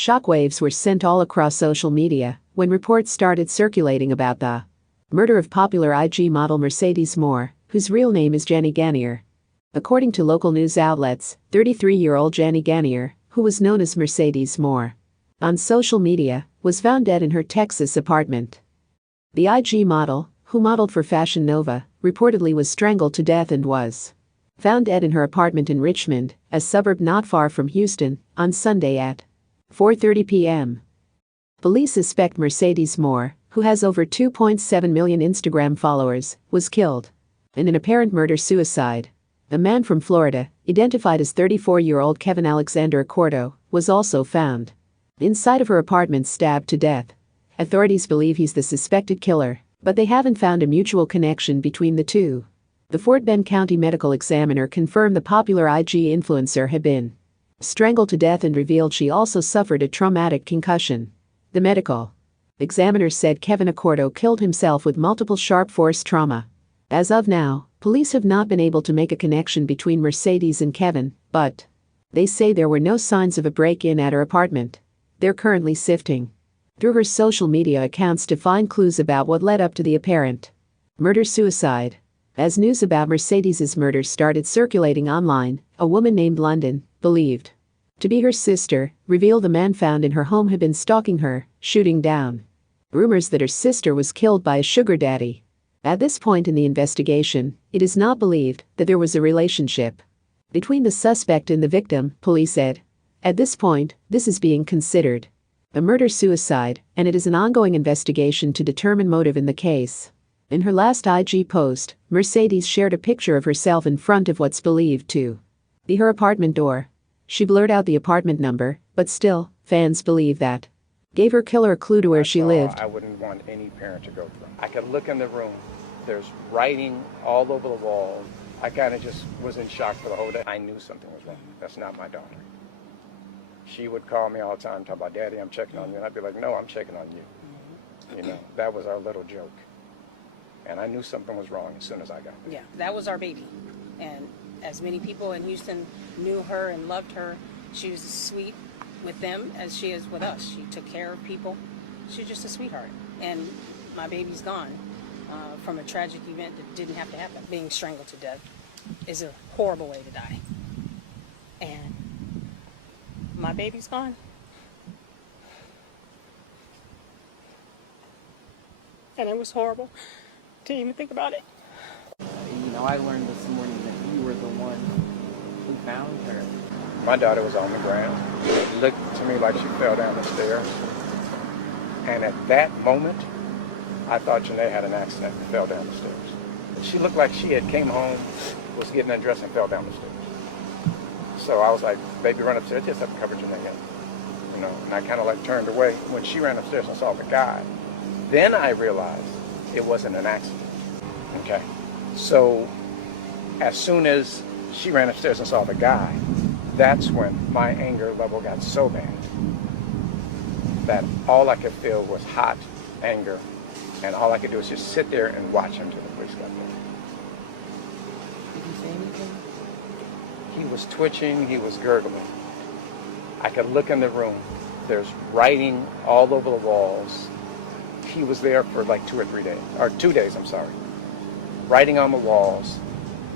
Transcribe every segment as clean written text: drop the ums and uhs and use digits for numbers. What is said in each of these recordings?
Shockwaves were sent all across social media when reports started circulating about the murder of popular IG model Mercedes Morr, whose real name is Jenny Gagnier. According to local news outlets, 33-year-old Jenny Gagnier, who was known as Mercedes Morr on social media, was found dead in her Texas apartment. The IG model, who modeled for Fashion Nova, reportedly was strangled to death and was found dead in her apartment in Richmond, a suburb not far from Houston, on Sunday at 4:30 p.m. Police suspect Mercedes Morr, who has over 2.7 million Instagram followers, was killed in an apparent murder-suicide. A man from Florida, identified as 34-year-old Kevin Alexander Accordo, was also found inside of her apartment stabbed to death. Authorities believe he's the suspected killer, but they haven't found a mutual connection between the two. The Fort Bend County medical examiner confirmed the popular IG influencer had been strangled to death and revealed she also suffered a traumatic concussion. The medical examiner said Kevin Accordo killed himself with multiple sharp force trauma. As of now, police have not been able to make a connection between Mercedes and Kevin, but they say there were no signs of a break-in at her apartment. They're currently sifting through her social media accounts to find clues about what led up to the apparent murder-suicide. As news about Mercedes's murder started circulating online, a woman named London, believed to be her sister, revealed the man found in her home had been stalking her, shooting down rumors that her sister was killed by a sugar daddy. At this point in the investigation, it is not believed that there was a relationship between the suspect and the victim, police said. At this point, this is being considered a murder-suicide, and it is an ongoing investigation to determine motive in the case. In her last IG post, Mercedes shared a picture of herself in front of what's believed to be her apartment door. She blurred out the apartment number, but still, fans believe that gave her killer a clue to where she lived. I wouldn't want any parent to go through. I could look in the room. There's writing all over the wall. I kind of just was in shock for the whole day. I knew something was wrong. That's not my daughter. She would call me all the time, talk about, Daddy, I'm checking on you. And I'd be like, no, I'm checking on you. You know, that was our little joke. And I knew something was wrong as soon as I got there. Yeah, that was our baby. And as many people in Houston knew her and loved her, she was as sweet with them as she is with us. She took care of people. She's just a sweetheart. And my baby's gone from a tragic event that didn't have to happen. Being strangled to death is a horrible way to die. And my baby's gone. And it was horrible to even think about it. You know, I learned this morning that you were the one who found her. My daughter was on the ground. It looked to me like she fell down the stairs. And at that moment, I thought Janae had an accident and fell down the stairs. She looked like she had came home, was getting undressed and fell down the stairs. So I was like, baby, run upstairs, just have to cover Janae in. You know, and I kind of like turned away. When she ran upstairs and saw the guy, then I realized it wasn't an accident. Okay. So as soon as she ran upstairs and saw the guy, that's when my anger level got so bad that all I could feel was hot anger, and all I could do was just sit there and watch him till the police got there. Did he say anything? He was twitching, he was gurgling. I could look in the room. There's writing all over the walls. He was there for like 2 or 3 days, or 2 days, I'm sorry. Writing on the walls,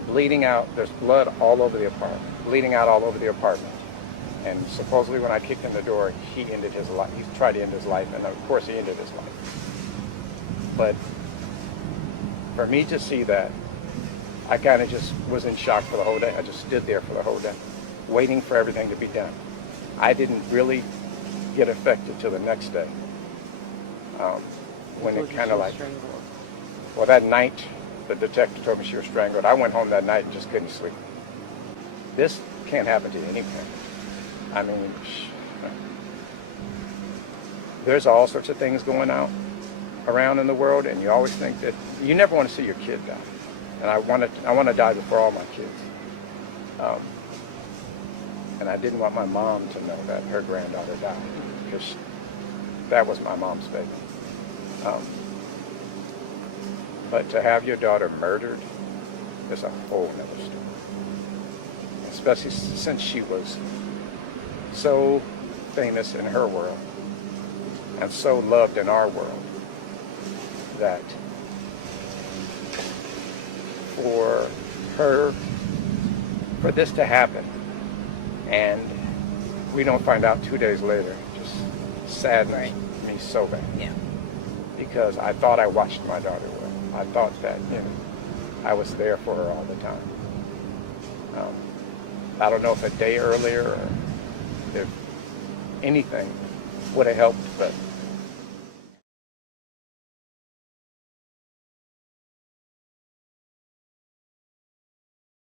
bleeding out. There's blood all over the apartment, bleeding out all over the apartment. And supposedly when I kicked in the door, he ended his life. He tried to end his life, and of course he ended his life. But for me to see that, I kind of just was in shock for the whole day. I just stood there for the whole day, waiting for everything to be done. I didn't really get affected till the next day. When it kind of like, well, that night, the detective told me she was strangled. I went home that night and just couldn't sleep. This can't happen to any parent. I mean, there's all sorts of things going out around in the world, and you always think that you never want to see your kid die. And I want to die before all my kids. And I didn't want my mom to know that her granddaughter died, because that was my mom's baby. But to have your daughter murdered is a whole nother story. Especially since she was so famous in her world and so loved in our world that for this to happen and we don't find out 2 days later just saddens me so bad. Yeah. Because I thought I watched my daughter well. I thought that, I was there for her all the time. I don't know if a day earlier or if anything would have helped, but